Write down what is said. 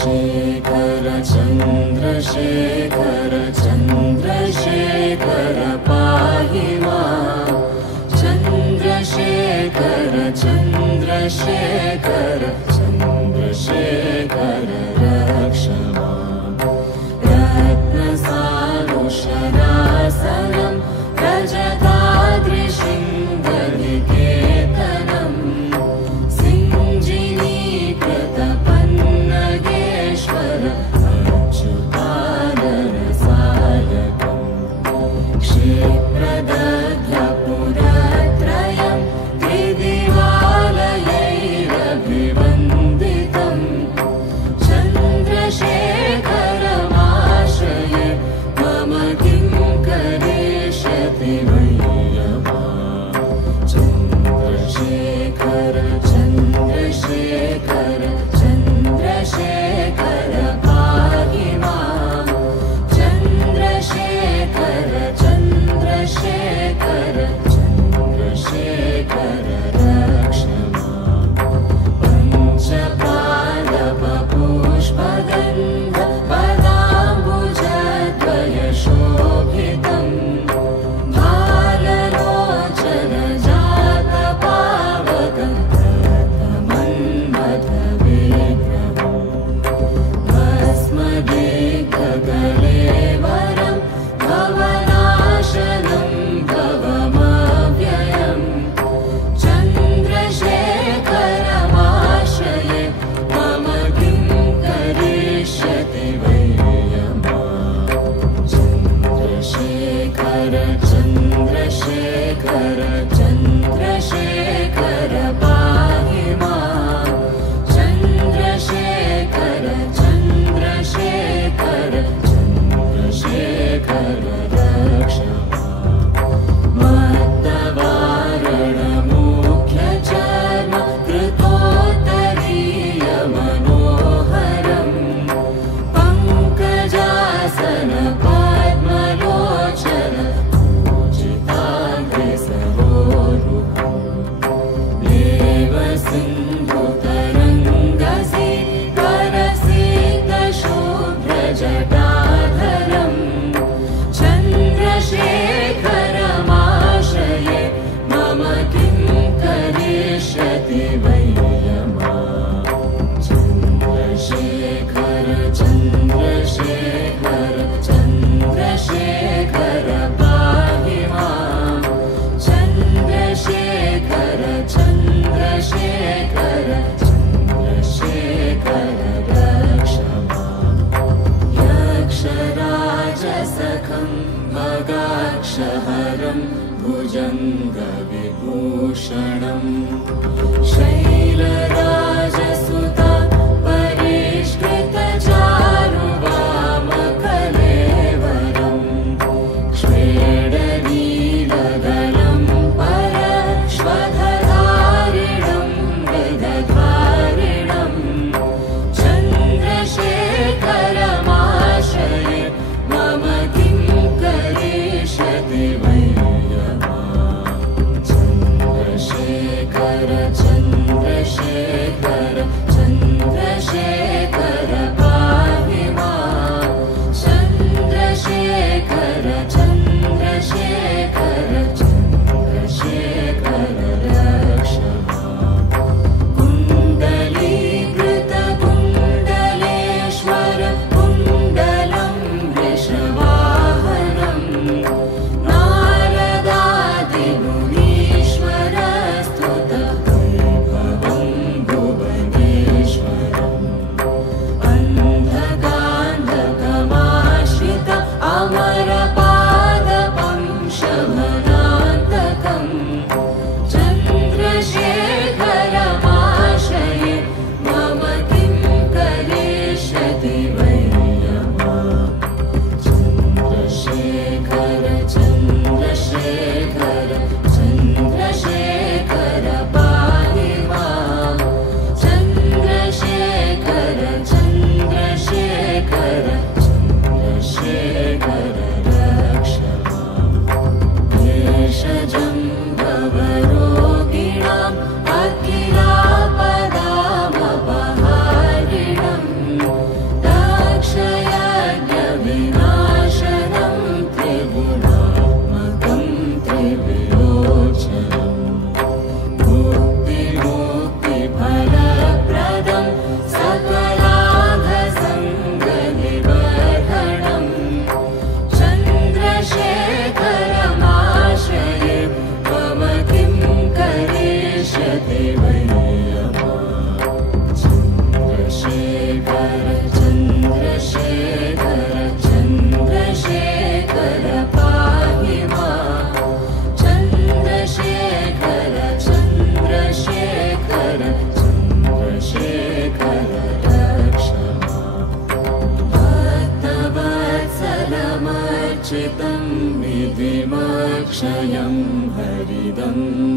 चन्द्रशेखर चन्द्रशेखर चन्द्रशेखर पाहि मां चन्द्रशेखर चन्द्रशेखर चन्द्रशेखर रक्ष मां रत्नसानुशरासनं रजताद्रिशृङ्गनिकेतनं सिञ्जिनीकृतपन्नगेश्वर अच्युताननसायकं क्षिप्रदध्यपुरत्रयं त्रिदिवालयैरभिवन्दितं चन्द्रशेखरमाश्रये मम किं करिष्यति चन्द्रशेखर चन्द्रशेखर चन्द्रशेखर पाहि मां चन्द्रशेखर चन्द्रशेखर चन्द्रशेखर रक्ष मां पञ्चपादपपुष्पगन्ध पदाम्बुजद्वयशोभितं भाललोचनजातपावकं मन्मथविग्रहं भस्मदिग्धकलेवरं भवनाशनं भवमव्ययं चन्द्रशेखरमाश्रये मम किं करिष्यति चन्द्रशेखर चन्द्रशेखर चन्द्रशेखर पाहि मां चन्द्रशेखर चन्द्रशेखर चन्द्रशेखर रक्ष मत्तवारणमुख्यचर्म कृतोत्तरीयमनोहरं पङ्कजासन पद्मलोचन पूजिताग्रेसरोरुहं देवसिन्धुतरङ्गसिद्धरसिद्धशुभ्रजटाधरं चन्द्रशेखरमाश्रये मम किं करिष्यति चन्द्रशेखर चन्द्रशेखर चन्द्रशेखर पाहि मां चन्द्रशेखर चन्द्रशेखर चन्द्रशेखर रक्ष मां यक्षराजसखं मगाक्षहरं भुजङ्गविभूषणं शैलराजसुता परिष्कृतचारुवामकलेवरं श्वेडनीलगलं परश्वधधारिणं मृगधारिणं चन्द्रशेखरमाश्रये मम किं करिष्यति चन्द्रशेखर विषयं हरिदम्